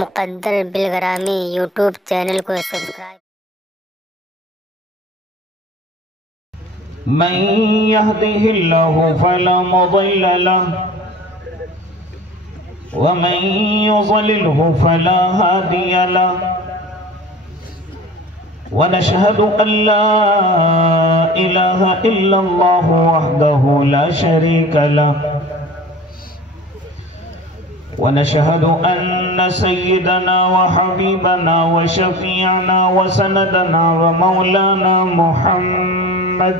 مقدر بالغرامی YouTube channel کو subscribe. من يهده الله فلا مضل له ومن يضلله فلا هادي له ونشهد أن لا إله إلا الله وحده لا شريك له ونشهد أن سيدنا وحبيبنا وشفيعنا وسندنا ومولانا محمد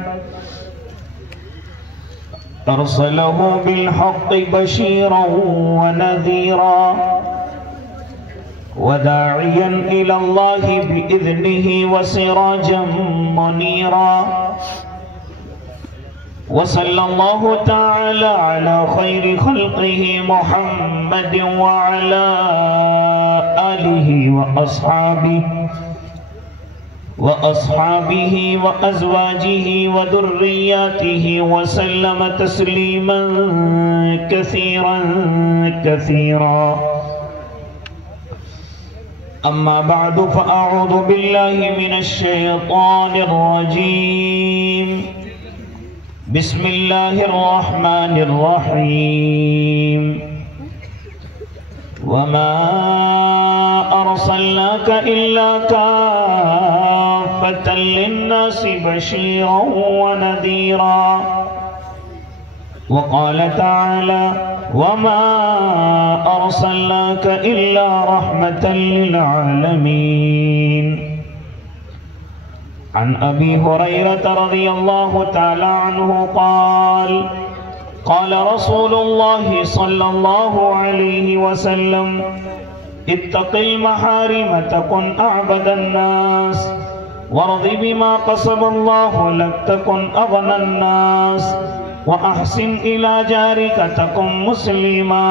أرسله بالحق بشيرا ونذيرا وداعيا إلى الله بإذنه وسراجا منيرا وصلى الله تعالى على خير خلقه محمد وعلى آله وأصحابه وأزواجه وذرياته وسلم تسليما كثيرا كثيرا. أما بعد فأعوذ بالله من الشيطان الرجيم. بسم الله الرحمن الرحيم. وما أرسلناك إلا كافة للناس بشيرا ونذيرا. وقال تعالى وما أرسلناك إلا رحمة للعالمين. عن أبي هريرة رضي الله تعالى عنه قال قال رسول الله صلى الله عليه وسلم اتق المحارم تكن أعبد الناس وارض بما قسم الله لك تكن أغنى الناس وأحسن إلى جارك تكن مسلما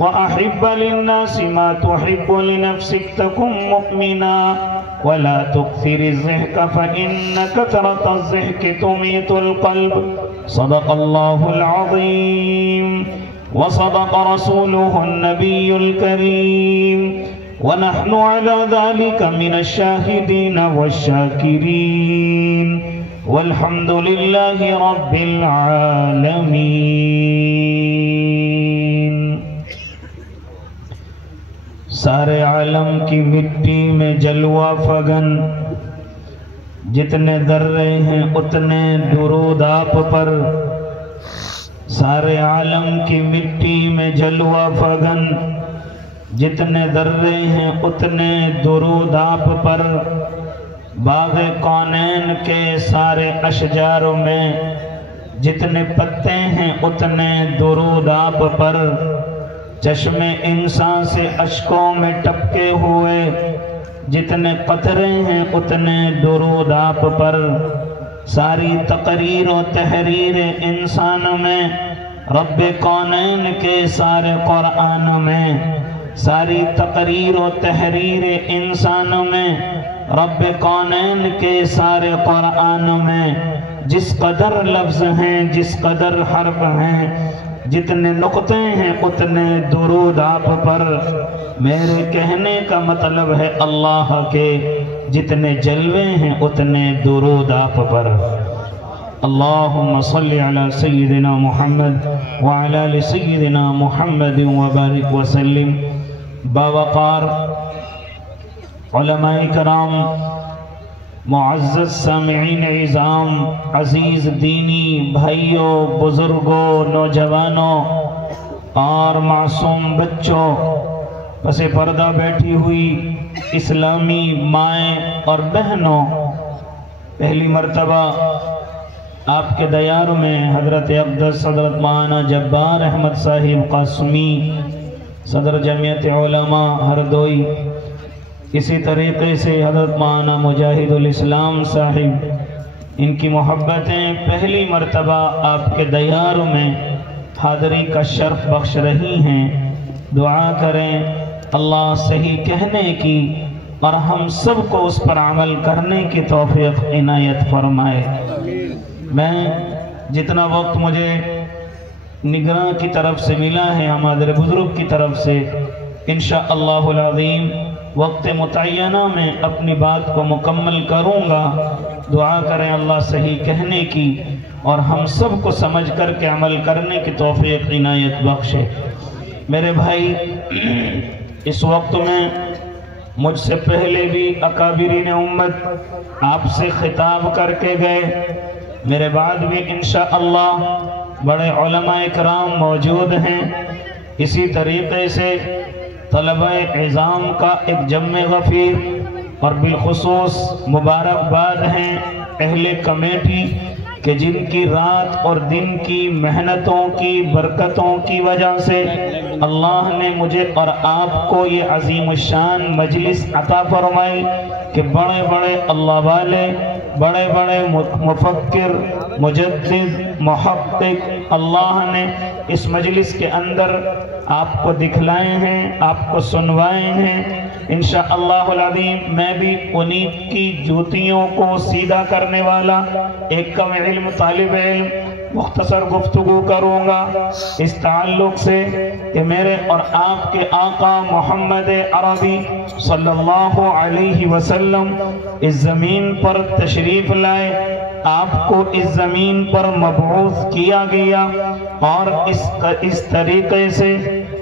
وأحب للناس ما تحب لنفسك تكن مؤمنا ولا تكثر الضحك فإن كثرة الضحك تميت القلب. صدق الله العظيم وصدق رسوله النبي الكريم ونحن على ذلك من الشاهدين والشاكرين والحمد لله رب العالمين. سارے عالم کی مٹی میں جلوہ فگن جتنے ذرے ہیں اتنے درود آپ پر. سارے عالم کی مٹی میں جلوہ فگن جتنے ذرے ہیں اتنے درود آپ پر. باغ کونین کے سارے اشجار میں جتنے پتے ہیں اتنے درود آپ پر. چشم انسان سے اشکوں میں ٹپکے ہوئے جتنے قطرے ہیں اتنے درود آپ پر. ساری تقریر و تحریر انسان میں رب کونین کے سارے قرآن میں ساری تقریر و تحریر انسان میں رب کونین کے سارے قرآن میں جس قدر لفظ ہیں جس قدر حرف ہیں جتنے نقطے ہیں اتنے درود آپ پر. میرے کہنے کا مطلب ہے اللہ کے جتنے جلوے ہیں اتنے درود آپ پر. اللہم صلی علی سیدنا محمد وعلی آل سیدنا محمد وبارک وسلم. باوقار علماء کرام، معزز سامعین عظام، عزیز دینی بھائیوں، بزرگوں، نوجوانوں اور معصوم بچوں، پس پردہ بیٹھی ہوئی اسلامی مائیں اور بہنوں، پہلی مرتبہ آپ کے دیار میں حضرت اقدس حضرت مولانا جبار احمد صاحب قاسمی صدر جمعیت علماء ہردوئی، اسی طریقے سے حضرت مولانا مجاہد الاسلام صاحب، ان کی محبتیں پہلی مرتبہ آپ کے دیار میں حاضری کا شرف بخش رہی ہیں. دعا کریں اللہ صحیح کہنے کی اور ہم سب کو اس پر عمل کرنے کی توفیق عنایت فرمائے. میں جتنا وقت مجھے نگراں کی طرف سے ملا ہے، ہمارے بزرگ کی طرف سے، انشاءاللہ العظیم وقت متعینہ میں اپنی بات کو مکمل کروں گا۔ دعا کریں اللہ صحیح کہنے کی اور ہم سب کو سمجھ کر کے عمل کرنے کی توفیق عنایت بخشے۔ میرے بھائی، اس وقت میں مجھ سے پہلے بھی اکابرین امت آپ سے خطاب کر کے گئے، میرے بعد بھی انشاءاللہ بڑے علماء اکرام موجود ہیں۔ اسی طریقے سے طلبہ عظام کا ایک جمع غفیر اور بالخصوص مبارکباد ہیں اہل کمیٹی کہ جن کی رات اور دن کی محنتوں کی برکتوں کی وجہ سے اللہ نے مجھے اور آپ کو یہ عظیم الشان مجلس عطا فرمائی کہ بڑے بڑے اللہ والے، بڑے بڑے مفکر، مجدد، محقق اللہ نے اس مجلس کے اندر آپ کو دکھلائے ہیں، آپ کو سنوائے ہیں۔ انشاءاللہ العظیم میں بھی انہی کی جوتیوں کو سیدھا کرنے والا ایک کم علم طالب علم مختصر گفتگو کروں گا اس تعلق سے کہ میرے اور آپ کے آقا محمد عربی صلی اللہ علیہ وسلم اس زمین پر تشریف لائے، آپ کو اس زمین پر مبعوث کیا گیا اور اس طریقے سے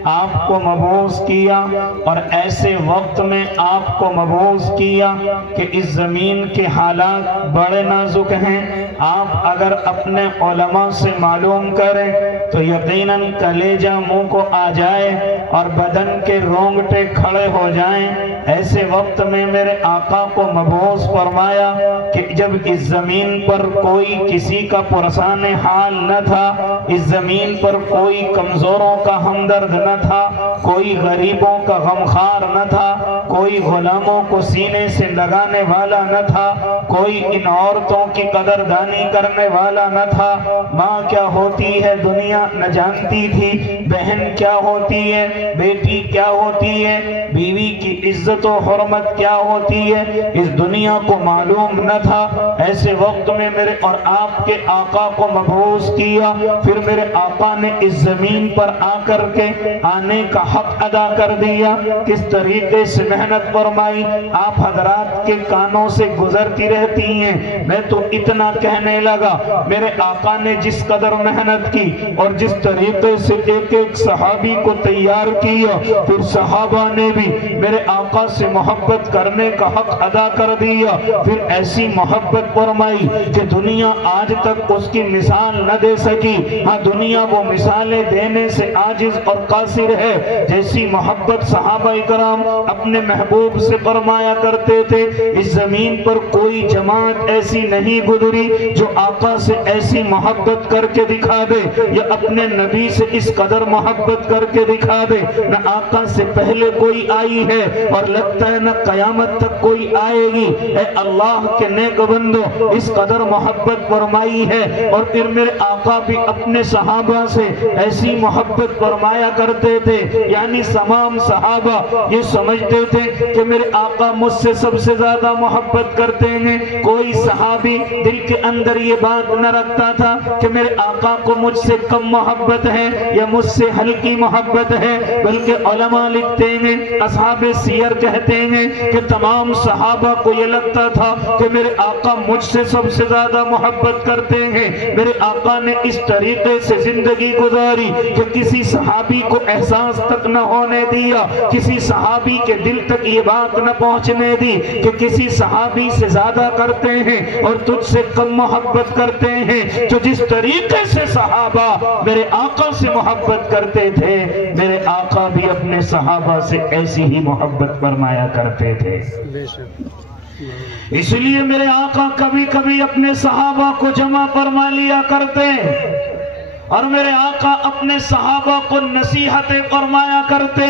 آپ کو مبعوث کیا اور ایسے وقت میں آپ کو مبعوث کیا کہ اس زمین کے حالات بڑے نازک ہیں۔ آپ اگر اپنے علماء سے معلوم کریں تو یقیناً کلیجہ منہ کو آ جائے اور بدن کے رونگٹے کھڑے ہو جائیں۔ ایسے وقت میں میرے آقا کو مبعوث فرمایا کہ جب اس زمین پر کوئی کسی کا پرسان حال نہ تھا، اس زمین پر کوئی کمزوروں کا ہمدرد نہ تھا، کوئی غریبوں کا غمخوار نہ تھا، کوئی غلاموں کو سینے سے لگانے والا نہ تھا، کوئی ان عورتوں کی قدردانی کرنے والا نہ تھا۔ ماں کیا ہوتی ہے دنیا نہ جانتی تھی، بہن کیا ہوتی ہے، بیٹی کیا ہوتی ہے، بیوی کی عزت و حرمت کیا ہوتی ہے، اس دنیا کو معلوم نہ تھا۔ ایسے وقت میں میرے اور آپ کے آقا کو مبعوث کیا، پھر میرے آقا نے اس زمین پر آ کر کے آنے کا حق ادا کر دیا۔ کس طریقے سے محنت فرمائی، آپ حضرات کے کانوں سے گزرتی رہتی ہیں۔ میں تو اتنا کہنے لگا، میرے آقا نے جس قدر محنت کی اور جس طریقے سے ایک ایک صحابی کو تیار کیا، پھر صحابہ نے بھی میرے آقا سے محبت کرنے کا حق ادا کر دیا۔ پھر ایسی محبت فرمائی کہ دنیا آج تک اس کی مثال نہ دے سکی۔ ہاں، دنیا وہ مثالیں دینے سے عاجز اور قاصر ہے۔ جیسی محبت صحابہ کرام اپنے محبوب سے فرمایا کرتے تھے، اس زمین پر کوئی جماعت ایسی نہیں گزری جو آقا سے ایسی محبت کر کے دکھا دے یا اپنے نبی سے اس قدر محبت کر کے دکھا دے۔ نہ آقا سے پہلے کوئی آئی ہے اور لگتا ہے نہ قیامت تک کوئی آئے گی۔ اے اللہ کے نیک بندو، اس قدر محبت فرمائی ہے۔ اور پھر میرے آقا بھی اپنے صحابہ سے ایسی محبت فرمایا کرتے تھے، یعنی تمام صحابہ یہ سمجھتے تھے کہ میرے آقا مجھ سے سب سے زیادہ محبت کرتے ہیں۔ کوئی صحابی دل کے اندر یہ بات نہ رکھتا تھا کہ میرے آقا کو مجھ سے کم محبت ہے یا مجھ سے ہلکی محبت ہے، بلکہ علماء لکھتے ہیں، اصحاب سیر کہتے ہیں کہ تمام صحابہ کو یہ لگتا تھا کہ میرے آقا مجھ سے سب سے زیادہ محبت کرتے ہیں۔ میرے آقا نے اس طریقے سے زندگی گزاری کہ کسی صحابی کو احساس تک نہ ہونے دیا، کسی صحابی کے دل تک یہ بات نہ پہنچنے دی کہ کسی صحابی سے زیادہ کرتے ہیں اور تجھ سے کم محبت کرتے ہیں۔ جو جس طریقے سے صحابہ میرے آقا سے محبت کرتے تھے، میرے آقا بھی اپنے صحابہ سے ایسی ہی محبت فرمایا کرتے تھے۔ اس لیے میرے آقا کبھی کبھی اپنے صحابہ کو جمع فرما لیا کرتے اور میرے آقا اپنے صحابہ کو نصیحتیں فرمایا کرتے۔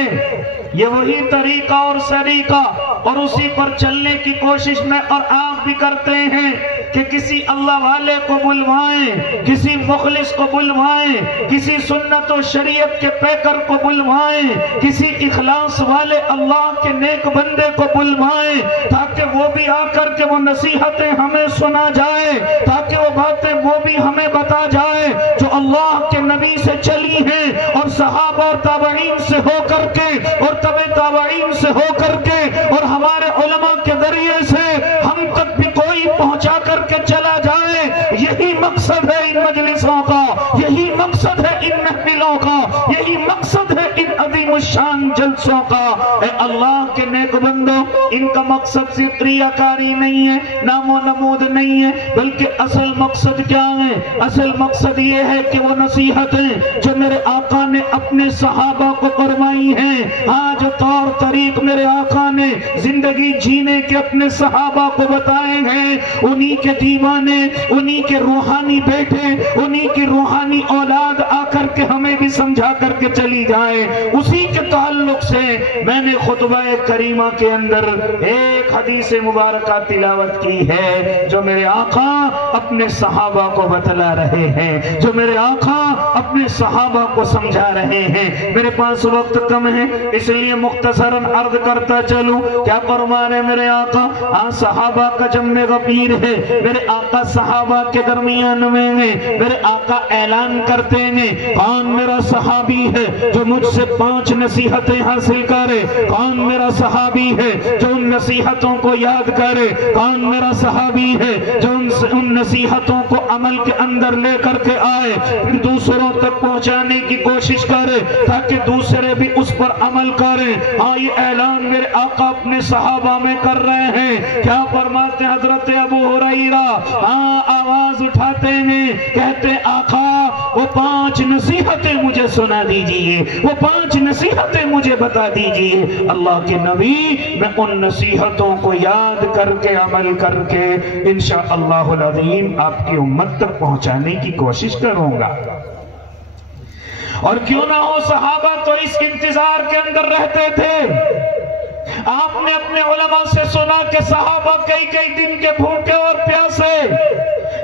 یہ وہی طریقہ اور سلیقہ اور اسی پر چلنے کی کوشش میں اور آپ بھی کرتے ہیں کہ کسی اللہ والے کو بلوائیں، کسی مخلص کو بلوائیں، کسی سنت و شریعت کے پیکر کو بلوائیں، کسی اخلاص والے اللہ کے نیک بندے کو بلوائیں، تاکہ وہ بھی آ کر کے وہ نصیحتیں ہمیں سنا جائے، تاکہ وہ باتیں وہ بھی ہمیں بتا جائے جو اللہ کے نبی سے چلی ہیں اور صحابہ اور تابعین سے ہو کر کے اور تبع تابعین سے ہو کر کے اور ہمارے علماء کے ذریعے سے ہم تک بھی کوئی پہنچا کر کے چلا جائے۔ یہی مقصد ہے ان مجلسوں کا، یہی مقصد ہے ان محفلوں کا، یہی مقصد ہے ان عظیم الشان جلسوں کا۔ اے اللہ کے نیک بندوں، ان کا مقصد صرف ریاکاری نہیں ہے، نام و نمود نہیں ہے، بلکہ اصل مقصد کیا ہے؟ اصل مقصد یہ ہے کہ وہ نصیحتیں جو میرے آقا نے اپنے صحابہ کو فرمائی ہیں، ہاں جو طور طریق میرے آقا نے زندگی جینے کے اپنے صحابہ کو بتائے ہیں، انہی کے دیوانے، انہی کے روحانی بیٹے، انہی کی روحانی اولاد آ کر کے ہمیں بھی سمجھا کر کے چلی جائے۔ اسی کے تعلق سے میں نے خطبہ کریمہ کے اندر ایک حدیث مبارکہ تلاوت کی ہے جو میرے آقا اپنے صحابہ کو بتلا رہے ہیں، جو میرے آقا اپنے صحابہ کو سمجھا رہے ہیں۔ میرے پاس وقت کم ہے اس لیے مختصراً عرض کرتا چلوں۔ کیا فرمانے میرے آقا؟ ہاں صحابہ کا جمع غفیر ہے، میرے آقا صحابہ کے درمیان میں ہیں، میرے آقا اعلان کرتے ہیں کون میرا صحابی ہے جو مجھ سے 5 نصیحتیں حاصل کرے، کون میرا صحابی ہے جو ان نصیحتوں کو یاد کرے، کون میرا صحابی ہے جو ان نصیحتوں کو عمل کے اندر لے کر کے آئے، پھر دوسروں تک پہنچانے کی کوشش کرے تاکہ دوسرے بھی اس پر عمل کریں۔ ہاں یہ اعلان میرے آقا اپنے صحابہ میں کر رہے ہیں۔ کیا فرماتے حضرت ابو ہریرہ؟ ہاں آواز اٹھاتے ہیں، کہتے آقا وہ 5 نصیحتیں مجھے سنا دیجئے، وہ 5 نصیحتیں مجھے بتا دیجئے۔ اللہ کے نبی میں ان نصیحتوں کو یاد کر کے عمل کر کے انشاءاللہ العظیم آپ کی امت تک پہنچانے کی کوشش کروں گا۔ اور کیوں نہ ہو صحابہ تو اس انتظار کے اندر رہتے تھے۔ آپ نے اپنے علماء سے سنا کہ صحابہ کئی کئی دن کے بھوکے اور پیاسے،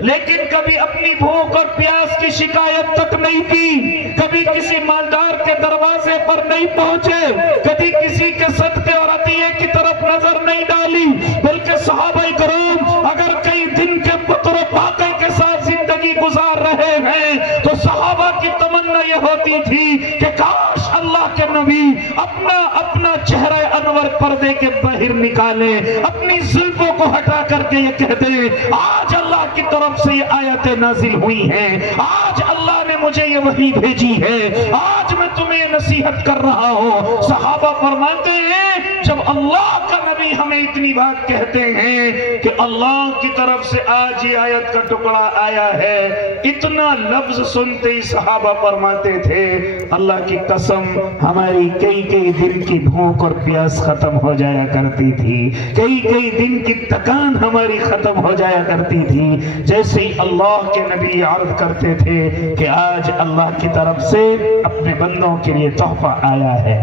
لیکن کبھی اپنی بھوک اور پیاس کی شکایت تک نہیں کی، کبھی کسی مالدار کے دروازے پر نہیں پہنچے، کبھی کسی کے صدقے اور عطیے کی طرف نظر نہیں ڈالی، بلکہ صحابہ کرام اگر کئی دن کے فقر و فاقے کے ساتھ زندگی گزار رہے ہیں تو صحابہ کی تمنا یہ ہوتی تھی کہ کاش اللہ کے نبی اپنا چہرہ انور پردے کے باہر نکالے، اپنی زلفوں کو ہٹا کر کے یہ کہہ دے آج اللہ کی طرف سے یہ آیتیں نازل ہوئی ہیں، آج اللہ نے مجھے یہ وحی بھیجی ہے، آج میں تمہیں نصیحت کر رہا ہوں۔ صحابہ فرماتے ہیں جب اللہ کا نبی ہمیں اتنی بات کہتے ہیں کہ اللہ کی طرف سے آج یہ آیت کا ٹکڑا آیا ہے، اتنا لفظ سنتے ہی صحابہ فرماتے تھے اللہ کی قسم ہماری کئی کئی دن کی بھوک اور پیاس ختم ہو جایا کرتی تھی، کئی کئی دن کی تکان ہماری ختم ہو جایا کرتی تھی، جیسے ہی اللہ کے نبی عرض کرتے تھے کہ آج اللہ کی طرف سے اپنے بندوں کے لیے تحفہ آیا ہے۔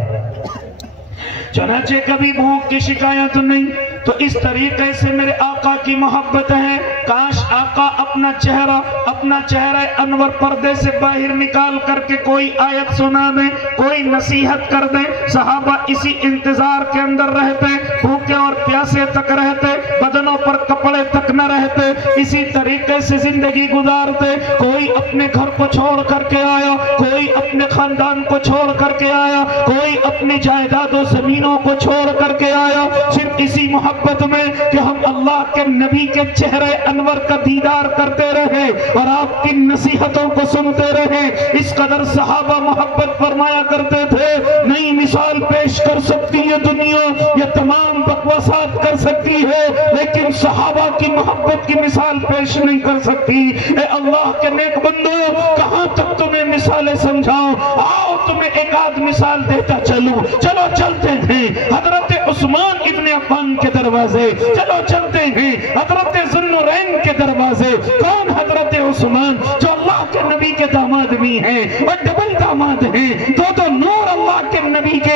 چنانچہ کبھی بھوک کی شکایت نہیں، تو اس طریقے سے میرے آقا کی محبت ہے۔ کاش آقا اپنا چہرہ انور پردے سے باہر نکال کر کے کوئی آیت سنا دیں، کوئی نصیحت کر دیں۔ صحابہ اسی انتظار کے اندر رہتے، بھوکے اور پیاسے تک رہتے، بدنوں پر کپڑے تک نہ رہتے، اسی طریقے سے زندگی گزارتے۔ کوئی اپنے گھر کو چھوڑ کر کے آیا، کوئی اپنے خاندان کو چھوڑ کر کے آیا، کوئی اپنی جائیداد و زمینوں کو چھوڑ کر کے آیا، صرف اسی محبت میں کہ ہم اللہ کے نبی کے چہرے انور کا دیدار کرتے رہے اور آپ کی نصیحتوں کو سنتے رہے۔ اس قدر صحابہ محبت فرمایا کرتے تھے، نئی مثال پیش کر سکتی ہے دنیا، یہ تمام بکواسات کر سکتی ہے، لیکن صحابہ کی محبت کی مثال پیش نہیں کر سکتی۔ اے اللہ کے نیک بندو، کہاں تک تمہیں مثالیں سمجھاؤں؟ آؤ تمہیں ایک آدھ مثال دیتا چلوں۔ چلو چلتے ہیں حضرت عثمان ابن عفان کے دروازے، چلو چلتے ہیں حضرت ذوالنورین کے دروازے۔ کون حضرت عثمان جو اللہ کے نبی کے داماد بھی ہیں اور ڈبل داماد ہیں، دو نور اللہ کے نبی کے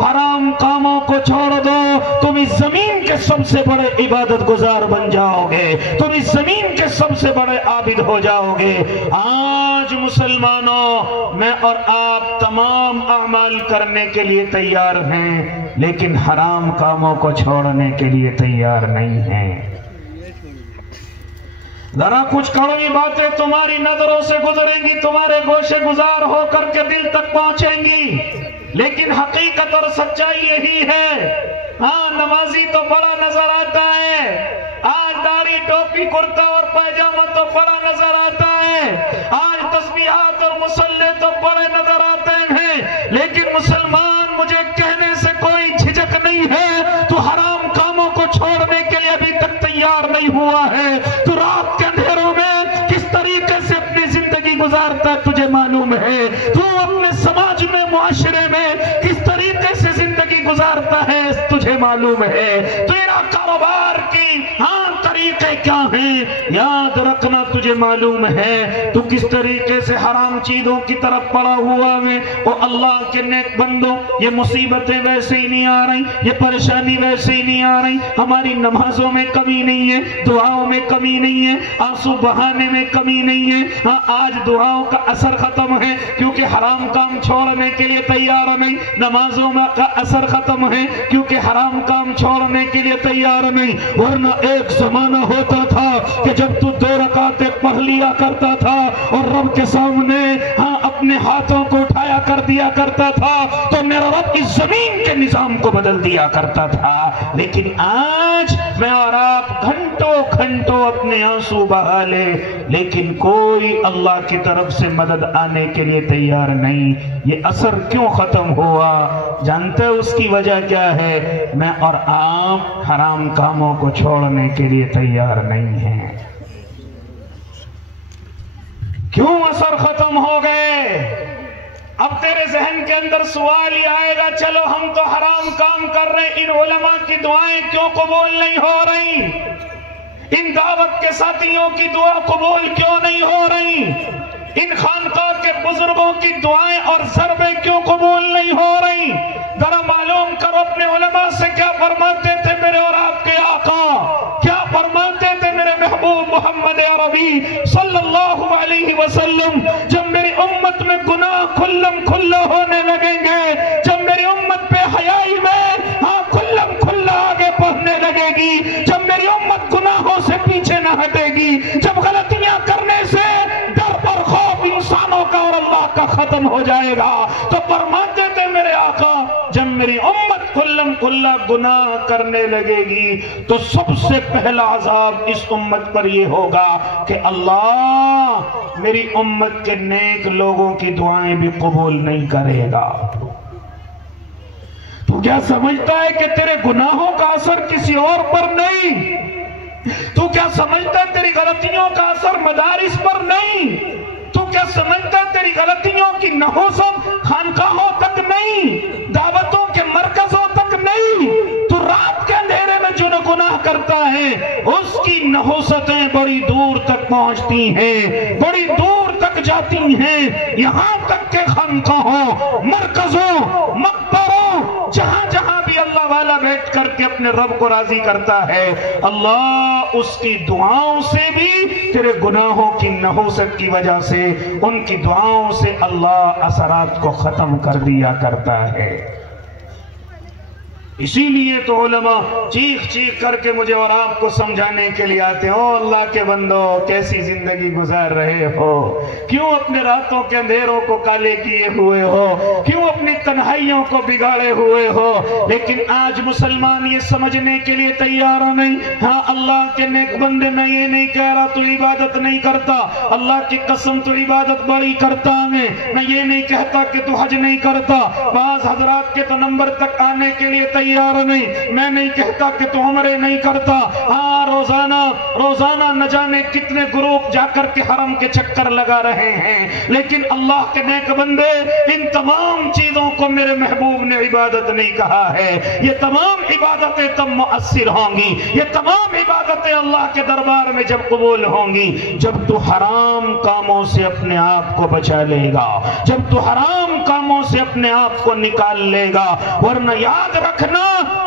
حرام کاموں کو چھوڑ دو، تم اس زمین کے سب سے بڑے عبادت گزار بن جاؤ گے، تم اس زمین کے سب سے بڑے عابد ہو جاؤ گے۔ آج مسلمانوں، میں اور آپ تمام اعمال کرنے کے لیے تیار ہیں، لیکن حرام کاموں کو چھوڑنے کے لیے تیار نہیں ہیں۔ ذرا کچھ کڑوی باتیں تمہاری نظروں سے گزریں گی، تمہارے گوشے گزار ہو کر کے دل تک پہنچیں گی، لیکن حقیقت اور سچائی یہی ہے۔ ہاں، نمازی تو بڑا نظر آتا ہے، آج داڑھی ٹوپی کرتا اور پیجامہ تو بڑا نظر آتا ہے، آج تسبیحات اور مصلے تو بڑے نظر آتے ہیں، لیکن مسلمان مجھے کہنے سے کوئی جھجک نہیں ہے تو حرام کاموں کو چھوڑنے کے لیے ابھی تک تیار نہیں ہوا ہے۔ تو رات کے اندھیروں میں کس طریقے سے اپنی زندگی گزارتا ہے تجھے معلوم ہے، تو اپنے سماج میں، معاشرے میں کس طریقے سے زندگی گزارتا ہے تجھے معلوم ہے، تیرا کاروبار کی طریقے کیا ہیں یاد رکھنا تجھے معلوم ہے، تو کس طریقے سے حرام چیزوں کی طرف پڑا ہوا ہے۔ او اللہ کے نیک بندوں، یہ مصیبتیں ویسے ہی نہیں آ رہی، یہ پریشانی ویسے ہی نہیں آ رہی، ہماری نمازوں میں کمی نہیں ہے، دعاؤں میں کمی نہیں ہے، آنسو بہانے میں کمی نہیں ہے۔ ہاں، آج دعاؤں کا اثر ختم ہے کیونکہ حرام کام چھوڑنے کے لیے تیار نہیں، نمازوں میں کا اثر ختم ہے کیونکہ حرام کام چھوڑنے کے لیے تیار نہیں، ورنہ ایک زمانہ ہوتا تھا کہ جب تو 2 رکعتیں پڑھ لیا کرتا تھا اور رب کے سامنے اپنے ہاتھوں کو اٹھایا کر دیا کرتا تھا تو میرا رب اس زمین کے نظام کو بدل دیا کرتا تھا، لیکن آج میں اور آپ گھنٹوں گھنٹوں اپنے آنسو بہا لے، لیکن کوئی اللہ کی طرف سے مدد آنے کے لیے تیار نہیں۔ یہ اثر کیوں ختم ہوا؟ جانتے ہیں اس کی وجہ کیا ہے؟ میں اور آپ حرام کاموں کو چھوڑنے کے لیے تیار نہیں ہیں۔ کیوں اثر ختم ہو گئے؟ اب تیرے ذہن کے اندر سوال یہ آئے گا، چلو ہم تو حرام کام کر رہے ہیں، ان علماء کی دعائیں کیوں قبول نہیں ہو رہی؟ ان دعوت کے ساتھیوں کی دعا قبول کیوں نہیں ہو رہی؟ ان خانقاہ کے بزرگوں کی دعائیں اور ضربیں کیوں قبول نہیں ہو رہی؟ ذرا معلوم کرو اپنے علماء سے کیا فرماتے تھے میرے اور آپ کے آقا، کیا فرماتے تھے میرے محبوب محمد عربی صلی اللہ علیہ وسلم۔ جب میری امت میں گناہ کھلم کھلا ہونے لگیں گے، جب میری امت بے حیائی میں کھلم کھلا آگے بڑھنے لگے گی، جب میری امت گناہوں سے پیچھے نہ ہٹے گی، جب غلطیاں کرنے سے ڈر اور خوف انسانوں کا اور اللہ کا ختم ہو جائے گا، تو فرماتے تھے میرے آقا جب میری امت کھلم کھلا گناہ کرنے لگے گی تو سب سے پہلا عذاب اس امت پر یہ ہوگا کہ اللہ میری امت کے نیک لوگوں کی دعائیں بھی قبول نہیں کرے گا۔ تو کیا سمجھتا ہے کہ تیرے گناہوں کا اثر کسی اور پر نہیں؟ تو کیا سمجھتا ہے تیری غلطیوں کا اثر مدارس پر نہیں؟ تو کیا سمجھتا ہے تیری غلطیوں کی نحوست خانقاہوں تک نہیں، دعوتوں کے مرکزوں تک نہیں؟ تو رات کے اندھیرے میں جو گناہ کرتا ہے اس کی نحوستیں بڑی دور تک پہنچتی ہیں، بڑی دور تک جاتی ہیں، یہاں تک کہ خانقاہوں، مرکزوں، مقبروں، جہاں جہاں بھی اللہ والا بیٹھ کر کے اپنے رب کو راضی کرتا ہے، اللہ اس کی دعاؤں سے بھی تیرے گناہوں کی نحوست کی وجہ سے ان کی دعاؤں سے اللہ اثرات کو ختم کر دیا کرتا ہے۔ اسی لیے تو علماء چیخ چیخ کر کے مجھے اور آپ کو سمجھانے کے لیے آتے ہیں، او اللہ کے بندو کیسی زندگی گزار رہے ہو، کیوں اپنے راتوں کے اندھیروں کو کالے کیے ہوئے ہو، کیوں اپنی تنہائیوں کو بگاڑے ہوئے ہو؟ لیکن آج مسلمان یہ سمجھنے کے لیے تیار نہیں۔ ہاں اللہ کے نیک بندے، میں یہ نہیں کہہ رہا تو عبادت نہیں کرتا، اللہ کی قسم تو عبادت بڑی کرتا میں یہ نہیں کہتا کہ تو حج نہیں کرتا، بعض حضرات کے تو نمبر تک آنے کے لیے تیار نہیں، میں نہیں کہتا کہ تو عمرے نہیں کرتا، ہاں روزانہ نہ جانے کتنے گروپ جا کر کے حرم کے چکر لگا رہے ہیں، لیکن اللہ کے نیک بندے ان تمام چیزوں کو میرے میرے محبوب نے عبادت نہیں کہا ہے۔ یہ تمام عبادتیں تب مؤثر ہوں گی، یہ تمام عبادتیں اللہ کے دربار میں جب قبول ہوں گی جب تو حرام کاموں سے اپنے آپ کو بچا لے گا، جب تو حرام کاموں سے اپنے آپ کو نکال لے گا۔ ورنہ یاد رکھنا،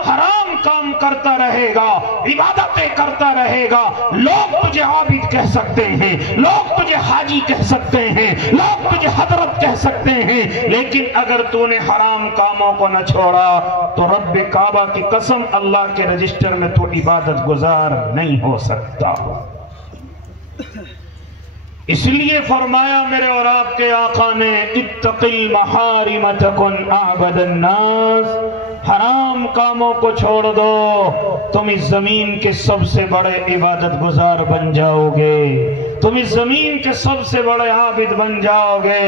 حرام کام کرتا رہے گا، عبادتیں کرتا رہے گا، لوگ تجھے عابد کہہ سکتے ہیں، لوگ تجھے حاجی کہہ سکتے ہیں، لوگ تجھے حضرت کہہ سکتے ہیں، لیکن اگر تو نے حرام کاموں کو نہ چھوڑا تو رب کعبہ کی قسم اللہ کے رجسٹر میں تو عبادت گزار نہیں ہو سکتا۔ اس لیے فرمایا میرے اور آپ کے آقا نے اتق المحارم تکن اعبد الناس، حرام کاموں کو چھوڑ دو، تم اس زمین کے سب سے بڑے عبادت گزار بن جاؤ گے، تم اس زمین کے سب سے بڑے عابد بن جاؤ گے۔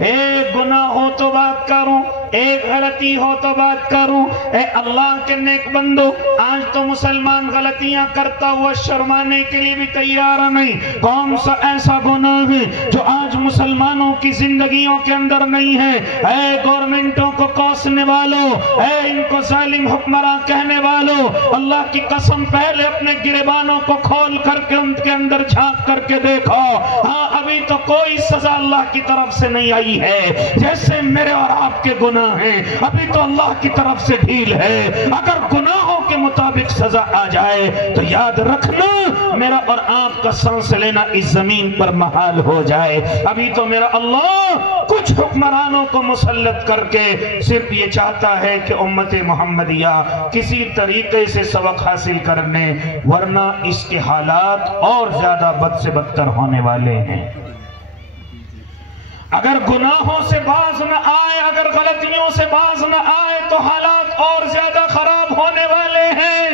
ایک گناہ ہو تو بات کروں، ایک غلطی ہو تو بات کروں، اے اللہ کے نیک بندو، آج تو مسلمان غلطیاں کرتا ہوا شرمانے کے لیے بھی تیار نہیں۔ کون سا ایسا گناہ ہے جو آج مسلمانوں کی زندگیوں کے اندر نہیں ہے؟ اے گورنمنٹوں کو کوسنے والوں، اے ان کو ظالم حکمراں کہنے والوں، اللہ کی قسم پہلے اپنے گریبانوں کو کھول کر کے ان کے اندر جھانک کر کے دیکھو۔ ہاں، ابھی تو کوئی سزا اللہ کی طرف سے نہیں آئی ہے، جیسے میرے اور آپ کے گناہ ہیں ابھی تو اللہ کی طرف سے ڈھیل ہے۔ اگر گناہوں کے مطابق سزا آ جائے تو یاد رکھنا میرا اور آپ کا سانس لینا اس زمین پر محال ہو جائے۔ ابھی تو میرا اللہ کچھ حکمرانوں کو مسلط کر کے صرف یہ چاہتا ہے کہ امت محمدیہ کسی طریقے سے سبق حاصل کرنے، ورنہ اس کے حالات اور زیادہ بد سے بدتر ہونے والے ہیں۔ اگر گناہوں سے باز نہ آئے، اگر غلطیوں سے باز نہ آئے تو حالات اور زیادہ خراب ہونے والے ہیں۔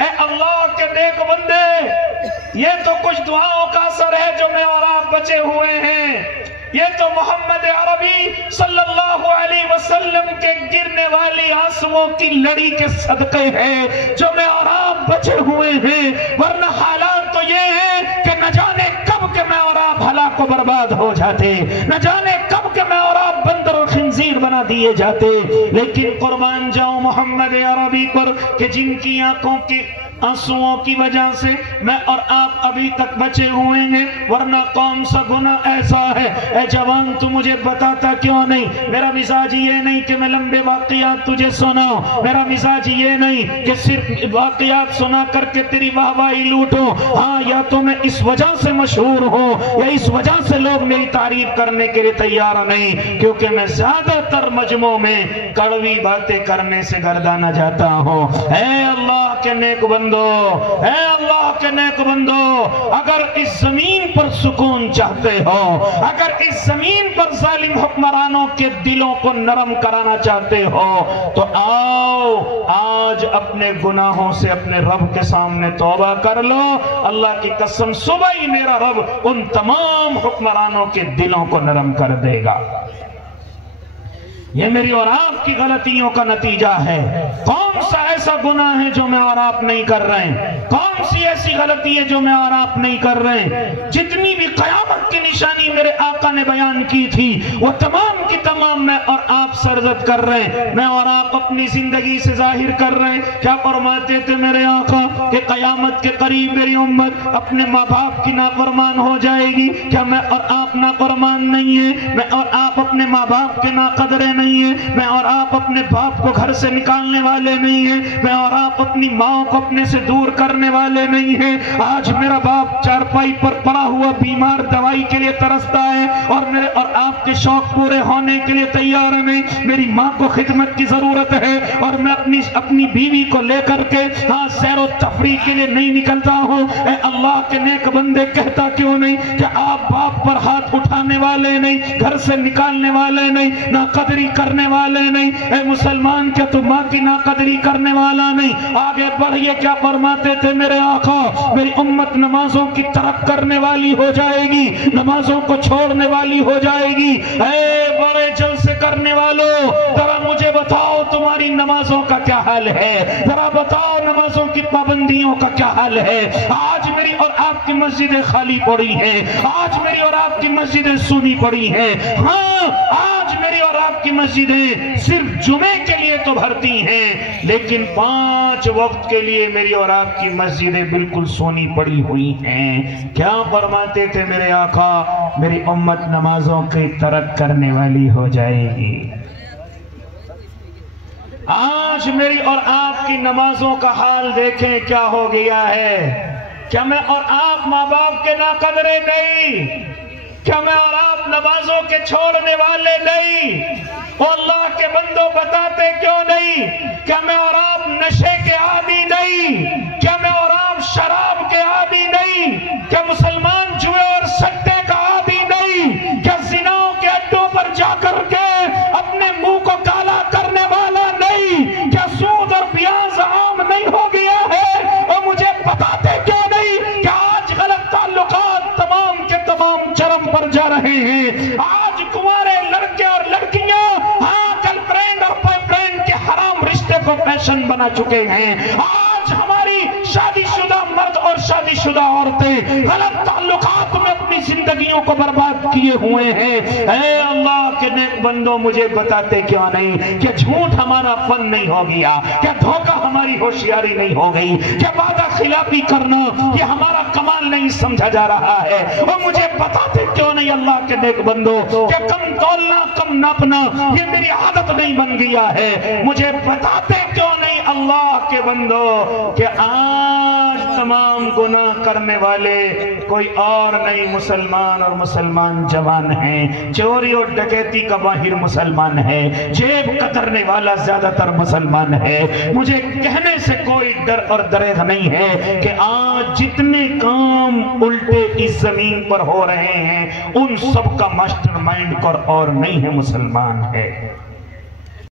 اے اللہ کے نیک بندے، یہ تو کچھ دعاؤں کا اثر ہے جو میں اور آپ بچے ہوئے ہیں، یہ تو محمد عربی صلی اللہ علیہ وسلم کے گرنے والی آنسوؤں کی لڑی کے صدقے ہیں جو میں اور آپ بچے ہوئے ہیں، ورنہ حالات تو یہ ہیں کہ نہ جانے کب کہ میں اور آپ ہلاک و برباد ہو جاتے، نہ جانے کب کہ میں اور آپ بندر و خنزیر بنا دیے جاتے۔ لیکن قربان جاؤں محمد عربی پر کہ جن کی آنکھوں کی آنسوؤں کی وجہ سے میں اور آپ ابھی تک بچے ہوئے ہیں، ورنہ کون سا گناہ ایسا ہے؟ اے جوان، تو مجھے بتاتا کیوں نہیں؟ میرا مزاج یہ نہیں کہ میں لمبے واقعات تجھے سناؤں، میرا مزاج یہ نہیں کہ صرف واقعات سنا کر کے تیری واہوائی لوٹوں۔ ہاں، یا تو میں اس وجہ سے مشہور ہوں یا اس وجہ سے لوگ میری تعریف کرنے کے لیے تیار نہیں، کیونکہ میں زیادہ تر مجموع میں کڑوی باتیں کرنے سے گردانا جاتا ہوں۔ اے اللہ کے نیک بندو، اے اللہ کے نیک بندو، اگر اس زمین پر سکون چاہتے ہو، اگر اس زمین پر ظالم حکمرانوں کے دلوں کو نرم کرانا چاہتے ہو تو آؤ آج اپنے گناہوں سے اپنے رب کے سامنے توبہ کر لو۔ اللہ کی قسم صبح ہی میرا رب ان تمام حکمرانوں کے دلوں کو نرم کر دے گا۔ یہ میری اور آپ کی غلطیوں کا نتیجہ ہے۔ کون سا ایسا گناہ ہے جو میں اور آپ نہیں کر رہے ہیں؟ کون سی ایسی غلطی ہے جو میں اور آپ نہیں کر رہے ہیں؟ جتنی بھی قیامت کی نشانی میرے آقا نے بیان کی تھی وہ تمام کی تمام میں اور آپ سرزد کر رہے ہیں، میں اور آپ اپنی زندگی سے ظاہر کر رہے ہیں۔ کیا فرماتے تھے میرے آقا کہ قیامت کے قریب میری امت اپنے ماں باپ کی نافرمان ہو جائے گی؟ کیا میں اور آپ نافرمان نہیں ہیں؟ میں اور آپ اپنے ماں باپ کے ناقدرے نہیں ہیں؟ میں اور آپ اپنے باپ کو گھر سے نکالنے والے نہیں ہیں؟ میں اور آپ اپنی ماں کو اپنے سے دور کرنے والے نہیں ہیں؟ آج میرا باپ چارپائی پر پڑا ہوا بیمار دوائی کے لیے ترستا ہے اور میرے اور آپ کے شوق پورے ہونے کے لیے تیار نہیں۔ میری ماں کو خدمت کی ضرورت ہے اور میں اپنی بیوی کو لے کر کے سیر و تفریح کے لیے نہیں نکلتا ہوں۔ اے اللہ کے نیک بندے، کہتا کیوں نہیں کہ آپ باپ پر ہاتھ اٹھانے والے نہیں، گھر سے نکالنے والے نہیں، ناقدری کرنے والے نہیں؟ اے مسلمان، کیا تو ماں کی ناقدری کرنے والا نہیں؟ آگے بڑھئے، کیا فرماتے تھے میرے آقا؟ میری امت نمازوں کی ترک کرنے والی ہو جائے گی، نمازوں کو چھوڑنے والی ہو جائے گی۔ اے بڑے جلسے کرنے والوں، ذرا مجھے بتاؤ تمہاری نمازوں کا کیا حال ہے؟ ذرا بتاؤ نمازوں کی پابندیوں کا کیا حال ہے؟ آج میری اور آپ کی مسجدیں خالی پڑی ہیں، آج میری اور آپ کی مسجدیں سونی پڑی ہیں۔ ہاں، آج میری اور آپ کی مسجدیں صرف جمعے کے لیے تو بھرتی ہیں، لیکن 5 وقت کے لیے میری اور آپ کی مسجدیں بالکل سونی پڑی ہوئی ہیں۔ کیا فرماتے تھے میرے آقا؟ میری امت نمازوں کی ترک کرنے والی ہو جائے گی۔ آج میری اور آپ کی نمازوں کا حال دیکھیں کیا ہو گیا ہے۔ کیا میں اور آپ ماں باپ کے ناقدرے نہیں؟ کیا میں اور آپ نمازوں کے چھوڑنے والے نہیں؟ او اللہ کے بندوں بتاتے کیوں نہیں؟ کیا میں اور آپ نشے کے عادی نہیں؟ کیا میں اور آپ شراب کے عادی نہیں؟ کیا مسلمان جوئے اور سٹے کا عادی نہیں؟ کیا زناؤں کے اڈوں پر جا کر کے اپنے منہ کو کالا کرنے والا نہیں؟ کیا سود اور پیاز عام نہیں ہو گیا ہے؟ اور مجھے بتاتے کیوں نہیں کہ آج غلط تعلقات تمام کے تمام چرم پر جا رہے ہیں؟ آج کنوارے لڑکے اور لڑکیاں گرل فرینڈ اور بوائے فرینڈ کے حرام رشتے کو فیشن بنا چکے ہیں۔ آج ہماری شادی شدہ مرد اور شادی شدہ عورتیں غلط تعلقات میں اپنی زندگیوں کو برباد کیے ہوئے ہیں۔ اے اللہ کے نیک بندوں مجھے بتاتے کیوں نہیں کہ جھوٹ ہمارا فن نہیں ہو گیا، کہ دھوکہ ہماری ہوشیاری نہیں ہو گئی، کہ وعدہ خلافی کرنا یہ ہمارا کمال نہیں سمجھا جا رہا ہے۔ اور مجھے بتاتے کیوں نہیں اللہ کے نیک بندوں کہ کم تولنا کم ناپنا یہ میری عادت نہیں بن گیا ہے۔ مجھے بتاتے کیوں نہیں اللہ کے بندوں کہ آج تمام گناہ کرنے والے کوئی اور نہیں مسلمان اور مسلمان جوان ہیں۔ چوری اور ڈکیتی کا ماہر مسلمان ہے، جیب کترنے والا زیادہ تر مسلمان ہے۔ مجھے کہنے سے کوئی ڈر اور دریغ نہیں ہے کہ آج جتنے کام الٹے اس زمین پر ہو رہے ہیں ان سب کا ماسٹر مائنڈ اور نہیں ہے مسلمان ہے۔